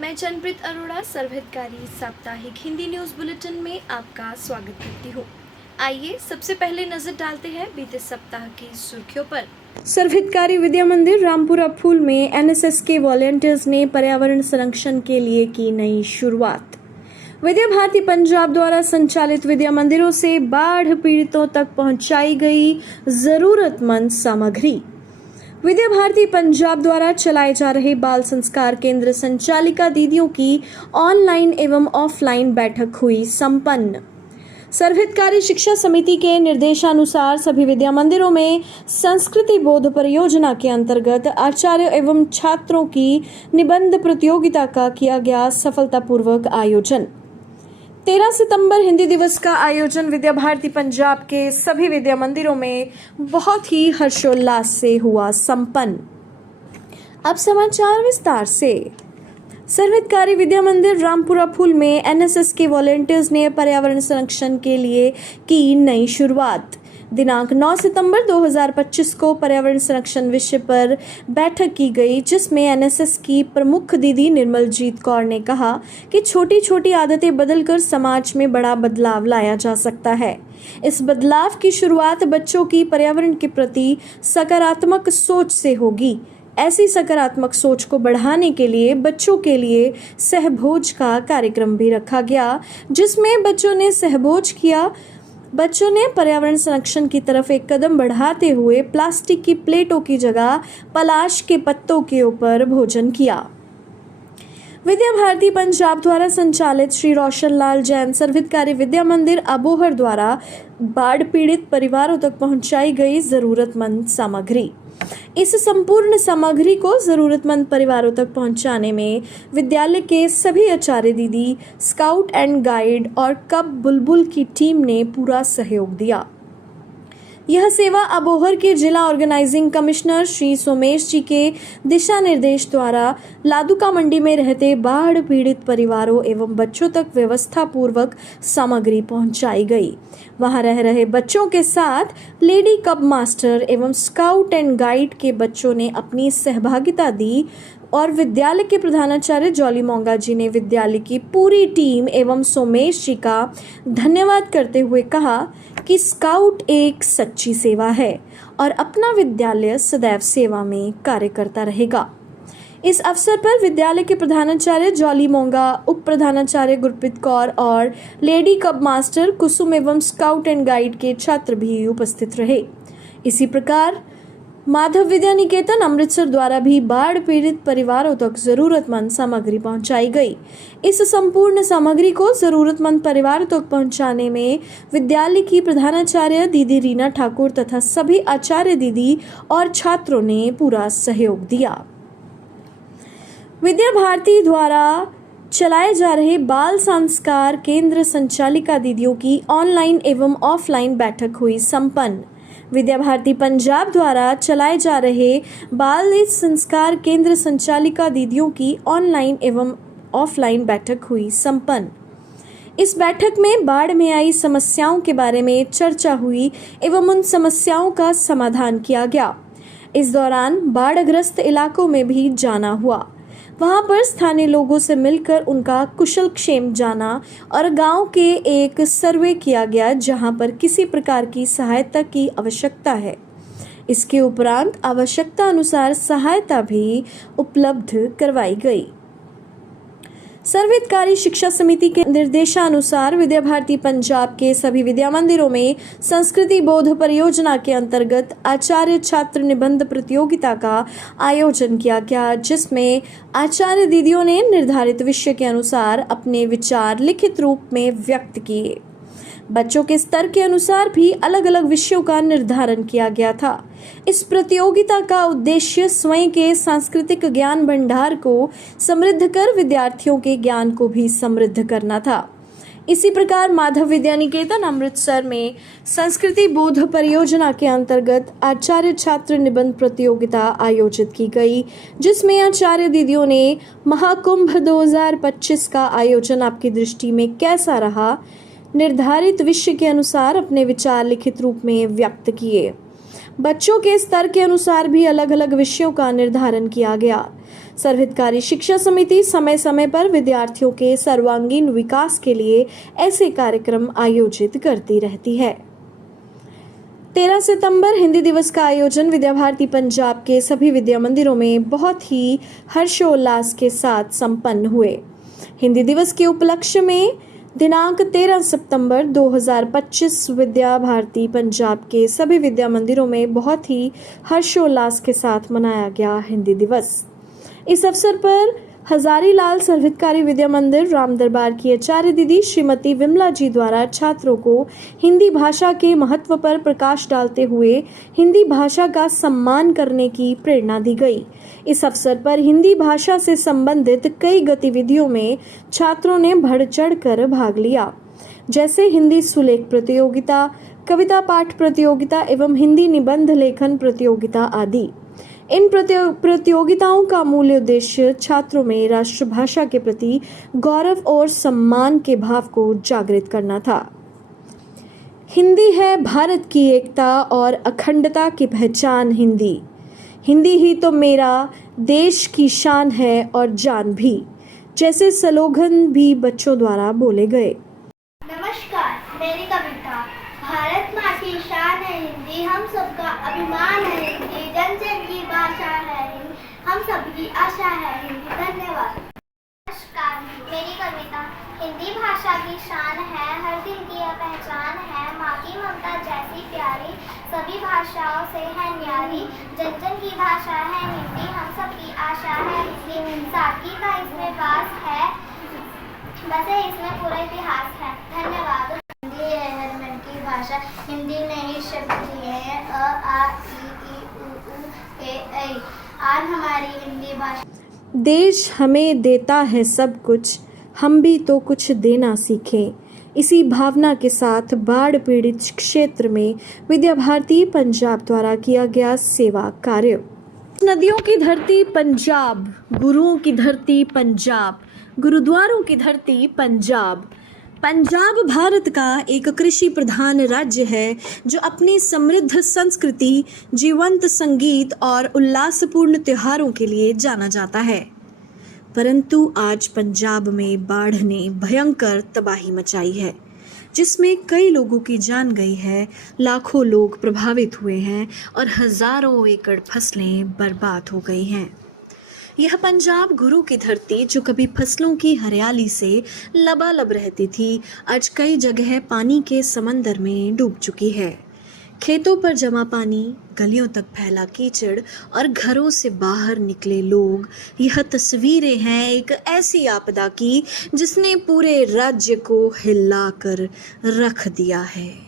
मैं चंद्रप्रीत अरोड़ा सर्वहितकारी साप्ताहिक Hindi news bulletin में आपका स्वागत करती हूँ। आइए सबसे पहले नजर डालते हैं बीते सप्ताह की सुर्खियों पर। सर्वहितकारी विद्या मंदिर रामपुरा फूल में एनएसएस के वॉलंटियर्स ने पर्यावरण संरक्षण के लिए की नई शुरुआत। विद्या भारती पंजाब द्वारा संचालित विद्या मंदिरों से बाढ़ पीड़ितों तक पहुंचाई गई जरूरतमंद सामग्री। विद्या भारती पंजाब द्वारा चलाए जा रहे बाल संस्कार केंद्र संचालिका दीदियों की ऑनलाइन एवं ऑफलाइन बैठक हुई संपन्न। सर्वहितकारी शिक्षा समिति के निर्देशानुसार सभी विद्या मंदिरों में संस्कृति बोध परियोजना के अंतर्गत आचार्य एवं छात्रों की निबंध प्रतियोगिता का किया गया सफलतापूर्वक आयोजन। 13 सितंबर हिंदी दिवस का आयोजन विद्या भारती पंजाब के सभी विद्या मंदिरों में बहुत ही हर्षोल्लास से हुआ संपन्न। अब समाचार विस्तार से। सर्वहितकारी विद्या मंदिर रामपुरा फूल में एनएसएस के वॉलंटियर्स ने पर्यावरण संरक्षण के लिए की नई शुरुआत। दिनांक 9 सितंबर 2025 को पर्यावरण संरक्षण विषय पर बैठक की गई, जिसमें एनएसएस की प्रमुख दीदी निर्मलजीत कौर ने कहा कि छोटी छोटी आदतें बदलकर समाज में बड़ा बदलाव लाया जा सकता है। इस बदलाव की शुरुआत बच्चों की पर्यावरण के प्रति सकारात्मक सोच से होगी। ऐसी सकारात्मक सोच को बढ़ाने के लिए बच्चों के लिए सहभोज का कार्यक्रम भी रखा गया, जिसमें बच्चों ने सहभोज किया। बच्चों ने पर्यावरण संरक्षण की तरफ एक कदम बढ़ाते हुए प्लास्टिक की प्लेटों की जगह पलाश के पत्तों के ऊपर भोजन किया। विद्या भारती पंजाब द्वारा संचालित श्री रोशन लाल जैन सर्वहितकारी विद्या मंदिर अबोहर द्वारा बाढ़ पीड़ित परिवारों तक पहुंचाई गई जरूरतमंद सामग्री। इस संपूर्ण सामग्री को जरूरतमंद परिवारों तक पहुंचाने में विद्यालय के सभी आचार्य दीदी, स्काउट एंड गाइड और कब बुलबुल की टीम ने पूरा सहयोग दिया। यह सेवा अबोहर के जिला ऑर्गेनाइजिंग कमिश्नर श्री सोमेश जी के दिशा निर्देश द्वारा लादुका मंडी में रहते बाढ़ पीड़ित परिवारों एवं बच्चों तक व्यवस्था पूर्वक सामग्री पहुंचाई गई। वहां रह रहे बच्चों के साथ लेडी कब मास्टर एवं स्काउट एंड गाइड के बच्चों ने अपनी सहभागिता दी और विद्यालय के प्रधानाचार्य जॉली मोंगा जी ने विद्यालय की पूरी टीम एवं सोमेश जी का धन्यवाद करते हुए कहा कि स्काउट एक सच्ची सेवा है और अपना विद्यालय सदैव सेवा में कार्य करता रहेगा। इस अवसर पर विद्यालय के प्रधानाचार्य जॉली मोंगा, उप प्रधानाचार्य गुरप्रीत कौर और लेडी कब मास्टर कुसुम एवं स्काउट एंड गाइड के छात्र भी उपस्थित रहे। इसी प्रकार माधव विद्या निकेतन अमृतसर द्वारा भी बाढ़ पीड़ित परिवारों तक जरूरतमंद सामग्री पहुंचाई गई। इस संपूर्ण सामग्री को जरूरतमंद परिवारों तक पहुंचाने में विद्यालय की प्रधानाचार्य दीदी रीना ठाकुर तथा सभी आचार्य दीदी और छात्रों ने पूरा सहयोग दिया। विद्या भारती द्वारा चलाए जा रहे बाल संस्कार केंद्र संचालिका दीदियों की ऑनलाइन एवं ऑफलाइन बैठक हुई संपन्न। विद्या भारती पंजाब द्वारा चलाए जा रहे बाल संस्कार केंद्र संचालिका दीदियों की ऑनलाइन एवं ऑफलाइन बैठक हुई संपन्न। इस बैठक में बाढ़ में आई समस्याओं के बारे में चर्चा हुई एवं उन समस्याओं का समाधान किया गया। इस दौरान बाढ़ग्रस्त इलाकों में भी जाना हुआ। वहां पर स्थानीय लोगों से मिलकर उनका कुशल क्षेम जाना और गांव के एक सर्वे किया गया जहां पर किसी प्रकार की सहायता की आवश्यकता है। इसके उपरांत आवश्यकता अनुसार सहायता भी उपलब्ध करवाई गई। सर्वहितकारी शिक्षा समिति के निर्देशानुसार विद्या भारती पंजाब के सभी विद्या मंदिरों में संस्कृति बोध परियोजना के अंतर्गत आचार्य छात्र निबंध प्रतियोगिता का आयोजन किया गया, जिसमें आचार्य दीदियों ने निर्धारित विषय के अनुसार अपने विचार लिखित रूप में व्यक्त किए। बच्चों के स्तर के अनुसार भी अलग अलग विषयों का निर्धारण किया गया था। इस प्रतियोगिता का उद्देश्य स्वयं के सांस्कृतिक ज्ञान भंडार को समृद्ध कर विद्यार्थियों के ज्ञान को भी समृद्ध करना था। इसी प्रकार माधव विद्या निकेतन अमृतसर में संस्कृति बोध परियोजना के अंतर्गत आचार्य छात्र निबंध प्रतियोगिता आयोजित की गई, जिसमें आचार्य दीदियों ने महाकुंभ 2025 का आयोजन आपकी दृष्टि में कैसा रहा, निर्धारित विषय के अनुसार अपने विचार लिखित रूप में व्यक्त किए। बच्चों के स्तर के अनुसार भी अलग अलग विषयों का निर्धारण किया गया। सर्वहितकारी शिक्षा समिति समय समय पर विद्यार्थियों के सर्वांगीण विकास के लिए ऐसे कार्यक्रम आयोजित करती रहती है। 13 सितंबर हिंदी दिवस का आयोजन विद्या भारती पंजाब के सभी विद्या मंदिरों में बहुत ही हर्षोल्लास के साथ संपन्न हुए। हिंदी दिवस के उपलक्ष्य में दिनांक 13 सितंबर 2025 विद्या भारती पंजाब के सभी विद्या मंदिरों में बहुत ही हर्षोल्लास के साथ मनाया गया हिंदी दिवस। इस अवसर पर हजारीलाल सर्वहितकारी विद्या मंदिर राम दरबार की आचार्य दीदी श्रीमती विमला जी द्वारा छात्रों को हिंदी भाषा के महत्व पर प्रकाश डालते हुए हिंदी भाषा का सम्मान करने की प्रेरणा दी गई। इस अवसर पर हिंदी भाषा से संबंधित कई गतिविधियों में छात्रों ने बढ़ चढ़ कर भाग लिया, जैसे हिंदी सुलेख प्रतियोगिता, कविता पाठ प्रतियोगिता एवं हिंदी निबंध लेखन प्रतियोगिता आदि। इन प्रतियोगिताओं का मूल उद्देश्य छात्रों में राष्ट्रभाषा के प्रति गौरव और सम्मान के भाव को जागृत करना था। हिंदी है भारत की एकता और अखंडता की पहचान। हिंदी ही तो मेरा देश की शान है और जान भी, जैसे स्लोगन भी बच्चों द्वारा बोले गए। नमस्कार, मेरी कविता। भारत माँ की शान है हिंदी, हम सबका अभिमान है हिंदी, जन जन की भाषा है हिंदी, हम सबकी आशा है हिंदी। धन्यवाद। नमस्कार, मेरी कविता। हिंदी भाषा की शान है, हर दिल की यह पहचान है, माँ की ममता जैसी प्यारी, सभी भाषाओं से है न्यारी, जन जन की भाषा है हिंदी, हम सबकी आशा है हिंदी, सादगी का इसमें वास है, बसे इसमें पूरा इतिहास है। धन्यवाद। हिंदी है हर मन की भाषा, हिंदी में ही शब्द दिए हैं अ आ ई उ ए ऐ। आज हमारी हिंदी भाषा। देश हमें देता है सब कुछ, हम भी तो कुछ देना सीखें। इसी भावना के साथ बाढ़ पीड़ित क्षेत्र में विद्या भारती पंजाब द्वारा किया गया सेवा कार्य। नदियों की धरती पंजाब, गुरुओं की धरती पंजाब, गुरुद्वारों की धरती पंजाब। पंजाब भारत का एक कृषि प्रधान राज्य है जो अपनी समृद्ध संस्कृति, जीवंत संगीत और उल्लासपूर्ण त्योहारों के लिए जाना जाता है। परंतु आज पंजाब में बाढ़ ने भयंकर तबाही मचाई है, जिसमें कई लोगों की जान गई है, लाखों लोग प्रभावित हुए हैं और हजारों एकड़ फसलें बर्बाद हो गई हैं। यह पंजाब गुरु की धरती, जो कभी फसलों की हरियाली से लबालब रहती थी, आज कई जगह पानी के समंदर में डूब चुकी है। खेतों पर जमा पानी, गलियों तक फैला कीचड़ और घरों से बाहर निकले लोग, यह तस्वीरें हैं एक ऐसी आपदा की जिसने पूरे राज्य को हिलाकर रख दिया है।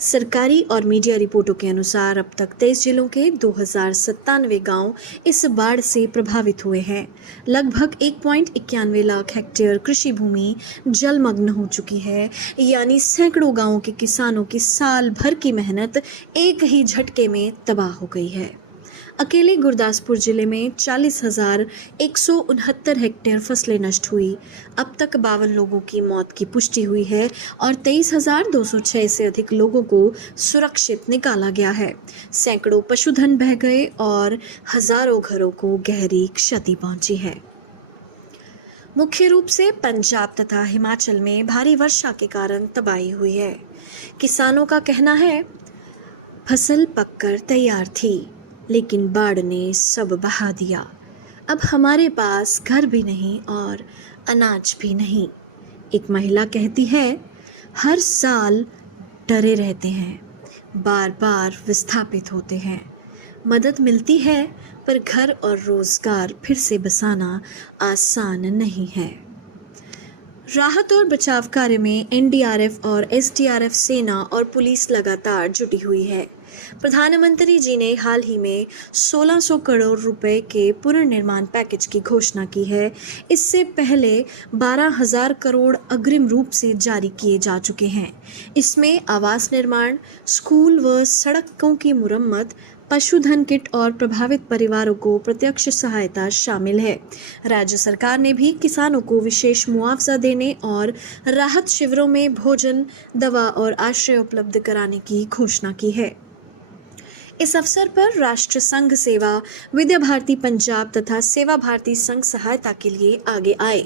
सरकारी और मीडिया रिपोर्टों के अनुसार अब तक 23 जिलों के 2097 गांव इस बाढ़ से प्रभावित हुए हैं। लगभग 1.91 लाख हेक्टेयर कृषि भूमि जलमग्न हो चुकी है, यानी सैकड़ों गांवों के किसानों की साल भर की मेहनत एक ही झटके में तबाह हो गई है। अकेले गुरदासपुर जिले में 40,169 हेक्टेयर फसलें नष्ट हुई। अब तक 52 लोगों की मौत की पुष्टि हुई है और 23,206 से अधिक लोगों को सुरक्षित निकाला गया है। सैकड़ों पशुधन बह गए और हजारों घरों को गहरी क्षति पहुंची है। मुख्य रूप से पंजाब तथा हिमाचल में भारी वर्षा के कारण तबाही हुई है। किसानों का कहना है, फसल पककर तैयार थी, लेकिन बाढ़ ने सब बहा दिया। अब हमारे पास घर भी नहीं और अनाज भी नहीं। एक महिला कहती है, हर साल डरे रहते हैं, बार बार विस्थापित होते हैं। मदद मिलती है, पर घर और रोजगार फिर से बसाना आसान नहीं है। राहत और बचाव कार्य में एनडीआरएफ और एसडीआरएफ सेना और पुलिस लगातार जुटी हुई है। प्रधानमंत्री जी ने हाल ही में 1600 करोड़ रुपए के पुनर्निर्माण पैकेज की घोषणा की है। इससे पहले 12,000 करोड़ अग्रिम रूप से जारी किए जा चुके हैं। इसमें आवास निर्माण, स्कूल व सड़कों की मुरम्मत, पशुधन किट और प्रभावित परिवारों को प्रत्यक्ष सहायता शामिल है। राज्य सरकार ने भी किसानों को विशेष मुआवजा देने और राहत शिविरों में भोजन, दवा और आश्रय उपलब्ध कराने की घोषणा की है। इस अवसर पर राष्ट्र संघ सेवा, विद्या भारती पंजाब तथा सेवा भारती संघ सहायता के लिए आगे आए।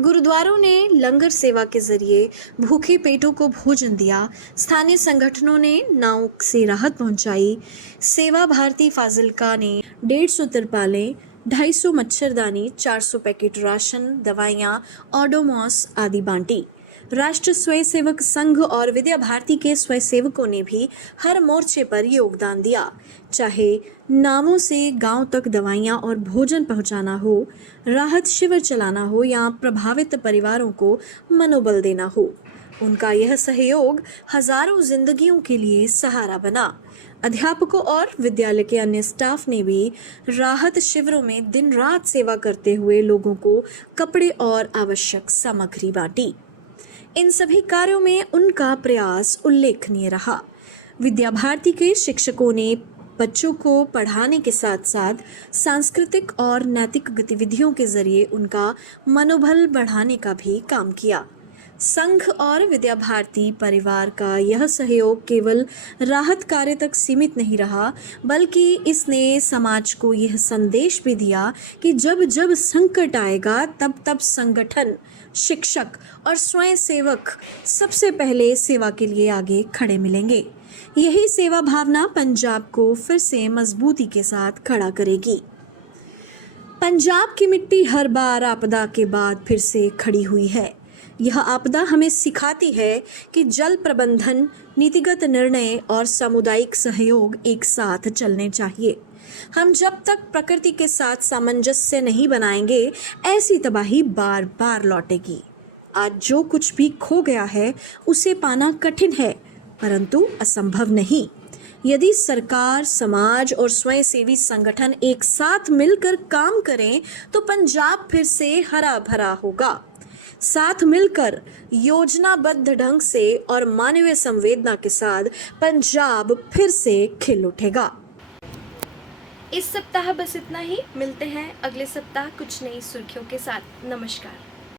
गुरुद्वारों ने लंगर सेवा के जरिए भूखे पेटों को भोजन दिया। स्थानीय संगठनों ने नाव से राहत पहुंचाई। सेवा भारती फाजिल्का ने 150 तिरपालें, 250 मच्छरदानी, 400 पैकेट राशन, दवाइयाँ, ओडोमॉस आदि बांटी। राष्ट्र स्वयंसेवक संघ और विद्या भारती के स्वयंसेवकों ने भी हर मोर्चे पर योगदान दिया, चाहे नावों से गांव तक दवाइयां और भोजन पहुंचाना हो, राहत शिविर चलाना हो या प्रभावित परिवारों को मनोबल देना हो। उनका यह सहयोग हजारों जिंदगियों के लिए सहारा बना। अध्यापकों और विद्यालय के अन्य स्टाफ ने भी राहत शिविरों में दिन रात सेवा करते हुए लोगों को कपड़े और आवश्यक सामग्री बांटी। इन सभी कार्यों में उनका प्रयास उल्लेखनीय रहा। विद्या भारती के शिक्षकों ने बच्चों को पढ़ाने के साथ साथ सांस्कृतिक और नैतिक गतिविधियों के जरिए उनका मनोबल बढ़ाने का भी काम किया। संघ और विद्या भारती परिवार का यह सहयोग केवल राहत कार्य तक सीमित नहीं रहा, बल्कि इसने समाज को यह संदेश भी दिया कि जब जब संकट आएगा तब तब संगठन, शिक्षक और स्वयंसेवक सबसे पहले सेवा के लिए आगे खड़े मिलेंगे। यही सेवा भावना पंजाब को फिर से मजबूती के साथ खड़ा करेगी। पंजाब की मिट्टी हर बार आपदा के बाद फिर से खड़ी हुई है। यह आपदा हमें सिखाती है कि जल प्रबंधन, नीतिगत निर्णय और सामुदायिक सहयोग एक साथ चलने चाहिए। हम जब तक प्रकृति के साथ सामंजस्य नहीं बनाएंगे, ऐसी तबाही बार बार लौटेगी। आज जो कुछ भी खो गया है उसे पाना कठिन है, परंतु असंभव नहीं। यदि सरकार, समाज और स्वयंसेवी संगठन एक साथ मिलकर काम करें तो पंजाब फिर से हरा भरा होगा। साथ मिलकर योजनाबद्ध ढंग से और मानवीय संवेदना के साथ पंजाब फिर से खिल उठेगा। इस सप्ताह बस इतना ही। मिलते हैं अगले सप्ताह कुछ नई सुर्खियों के साथ। नमस्कार।